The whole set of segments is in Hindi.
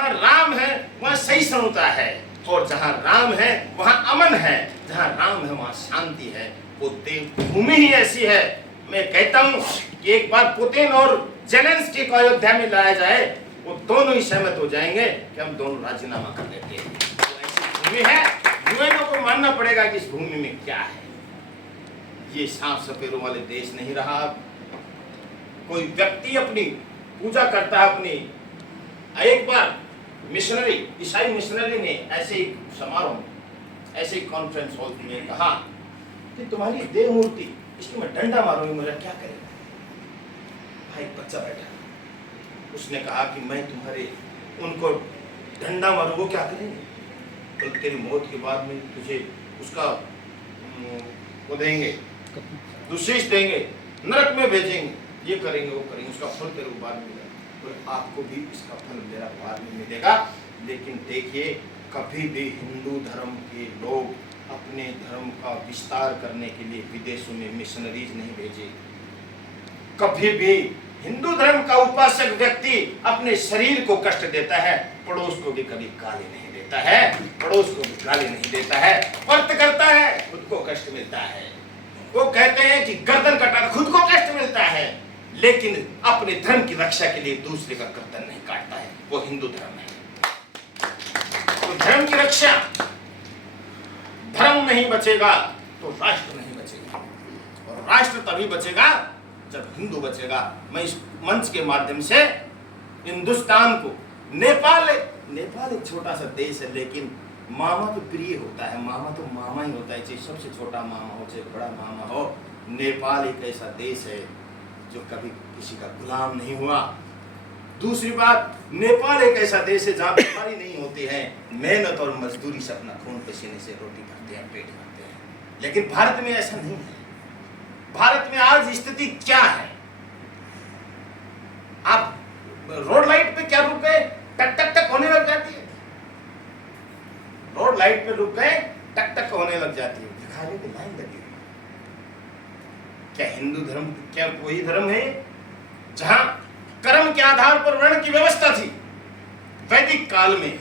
जहाँ राम है वहाँ सहिष्णुता है, और जहाँ राम है वहाँ अमन है, जहाँ राम है वहाँ शांति है। वो देवभूमि ही ऐसी है। मैं कहता हूँ कि एक बार पुतिन और जेलेंस्की को अयोध्या में लाया जाए, वो दोनों ही सहमत हो जाएंगे कि हम दोनों राजीनामा कर लेते हैं। तो ऐसी भूमि है, यूएनओ को मानना पड़ेगा कि इस भूमि में क्या है। ये सांप सपेरों वाले देश नहीं रहा। कोई व्यक्ति अपनी पूजा करता है अपनी। एक बार मिशनरी, ईसाई मिशनरी ने ऐसे ही समारोह में, ऐसे ही कॉन्फ्रेंस हॉल में कहा कि तुम्हारी देव मूर्ति, इसको मैं डंडा मारूंगी, मेरा क्या करेगा। भाई बच्चा बैठा, उसने कहा कि मैं तुम्हारे उनको डंडा मारूंगा, क्या करेंगे। तो तेरी मौत के बाद में तुझे उसका वो देंगे, दुशीष देंगे, नरक में भेजेंगे, ये करेंगे वो करेंगे, उसका फल तेरे को बाद में मिलेगा। तो आपको भी इसका फल मेरा बाद में मिलेगा। लेकिन देखिए, कभी भी हिंदू धर्म के लोग अपने धर्म का विस्तार करने के लिए विदेशों में मिशनरीज नहीं भेजे। कभी भी हिंदू धर्म का उपासक व्यक्ति अपने शरीर को कष्ट देता है, पड़ोस को भी कभी गाली नहीं देता है, पड़ोस को भी गाली नहीं देता है। व्रत करता है, खुद को कष्ट मिलता है। वो कहते हैं कि गर्दन कटा, खुद को कष्ट मिलता है, लेकिन अपने धर्म की रक्षा के लिए दूसरे का गर्दन नहीं काटता है। वो हिंदू धर्म है। तो धर्म की रक्षा, धर्म नहीं बचेगा तो राष्ट्र नहीं बचेगा, और राष्ट्र तभी बचेगा जब हिंदू बचेगा। मैं इस मंच के माध्यम से हिंदुस्तान को, नेपाल एक छोटा सा देश है, लेकिन मामा तो प्रिय होता है, मामा तो मामा ही होता है, चाहे सबसे छोटा मामा हो चाहे बड़ा मामा हो। नेपाल एक ऐसा देश है जो कभी किसी का गुलाम नहीं हुआ। दूसरी बात, नेपाल एक ऐसा देश है जहाँ बीमारी नहीं होती है, मेहनत और मजदूरी से अपना खून पसीने से रोटी भरते हैं, पेट भरते हैं। लेकिन भारत में ऐसा नहीं है। भारत में आज स्थिति क्या है? आप रोड लाइट पे क्या रुक गए, टक टक टक होने लग जाती है। रोड लाइट पे रुक गए, टक टक होने लग जाती है, भिखारी की लाइन लगी हुई। क्या हिंदू धर्म क्या वही धर्म है जहां कर्म के आधार पर वर्ण की व्यवस्था थी? वैदिक काल में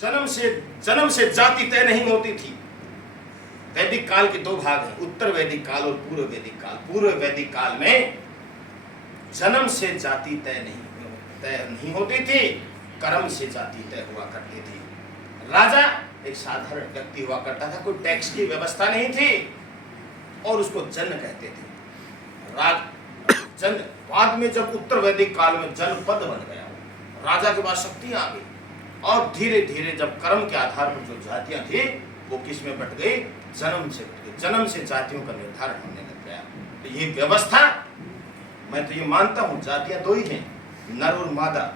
जन्म से जाति तय नहीं होती थी। वैदिक काल के दो भाग हैं, उत्तर वैदिक काल और पूर्व वैदिक काल। पूर्व वैदिक काल में जन्म से जाति तय नहीं होती थी, कर्म से जाति तय हुआ करती थी। राजा एक साधारण व्यक्ति हुआ करता था, कोई टैक्स की व्यवस्था नहीं थी, और उसको जन कहते थे। जन बाद में जब उत्तर वैदिक काल में जनपद बन गया, राजा के पास शक्ति आ गई, और धीरे धीरे जब कर्म के आधार पर जो जातियां थी वो किस में बट गई? जन्म से बट गई। जन्म से जातियों का निर्धारण होने लग गया। तो ये व्यवस्था, मैं तो ये मानता हूँ, जातियां दो ही हैं, नर और मादा।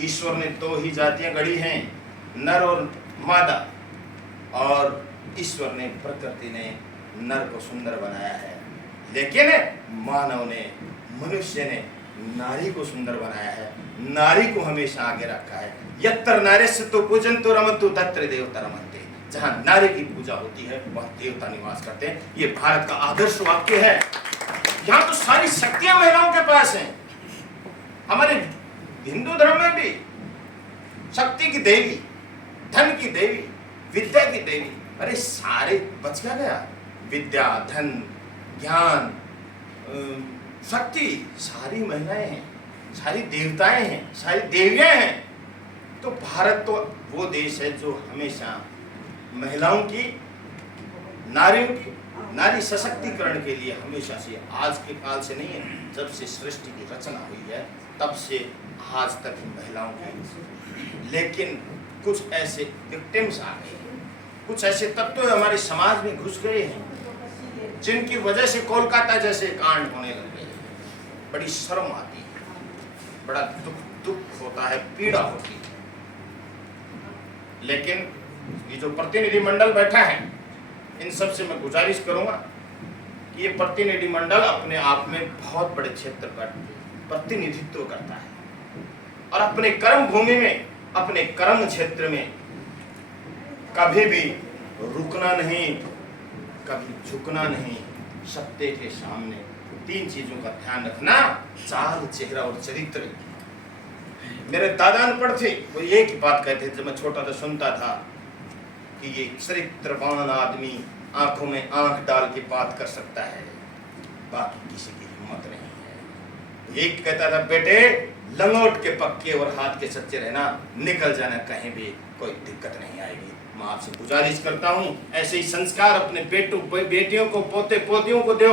ईश्वर ने दो ही जातियां गढ़ी हैं, नर और मादा, और ईश्वर ने, प्रकृति ने नर को सुंदर बनाया है, लेकिन मानव ने, मनुष्य ने नारी को सुंदर बनाया है, नारी को हमेशा आगे रखा है। यत्र नार्यस्तु पूजन्तु रमन्तु तत्र देवता रमन्ते। जहाँ नारी की पूजा होती है वह देवता निवास करते हैं। ये भारत का आदर्श वाक्य है। यहाँ तो सारी शक्तियां महिलाओं के पास हैं। हमारे हिंदू धर्म में भी शक्ति की देवी, धन की देवी, विद्या की देवी, अरे सारे बच क्या गया? विद्या, धन, ज्ञान, शक्ति, सारी महिलाएं हैं, सारी देवताएं हैं, सारी देवियां हैं। तो भारत तो वो देश है जो हमेशा महिलाओं की, नारियों की, नारी सशक्तिकरण के लिए हमेशा से, आज के काल से नहीं है, जब से सृष्टि की रचना हुई है तब से आज तक महिलाओं की। लेकिन कुछ ऐसे विक्टिम्स आ गए, कुछ ऐसे तत्व हमारे समाज में घुस गए हैं जिनकी वजह से कोलकाता जैसे कांड होने लग गए। बड़ी शर्म आती है, बड़ा दुख होता है, पीड़ा होती है। लेकिन ये जो प्रतिनिधि मंडल बैठा है, इन सब से मैं गुजारिश करूंगा कि ये प्रतिनिधि मंडल अपने आप में बहुत बड़े क्षेत्र पर प्रतिनिधित्व करता है, और अपने कर्म भूमि में, अपने कर्म क्षेत्र में कभी भी रुकना नहीं, कभी झुकना नहीं। सत्य के सामने तीन चीजों का ध्यान रखना, चाल, चेहरा और चरित्र। मेरे दादा अनपढ़ थे, वो एक ही बात कहते थे, जब मैं छोटा था सुनता था कि ये चरित्रवान आदमी आंखों में आंख डाल के बात कर सकता है, बाकी किसी की हिम्मत नहीं है। एक कहता था, बेटे लंगोट के पक्के और हाथ के सच्चे रहना, निकल जाना कहीं भी, कोई दिक्कत नहीं आएगी। मैं आपसे गुजारिश करता हूँ ऐसे ही संस्कार अपने बेटों बेटियों को पोते पोतियों को दो।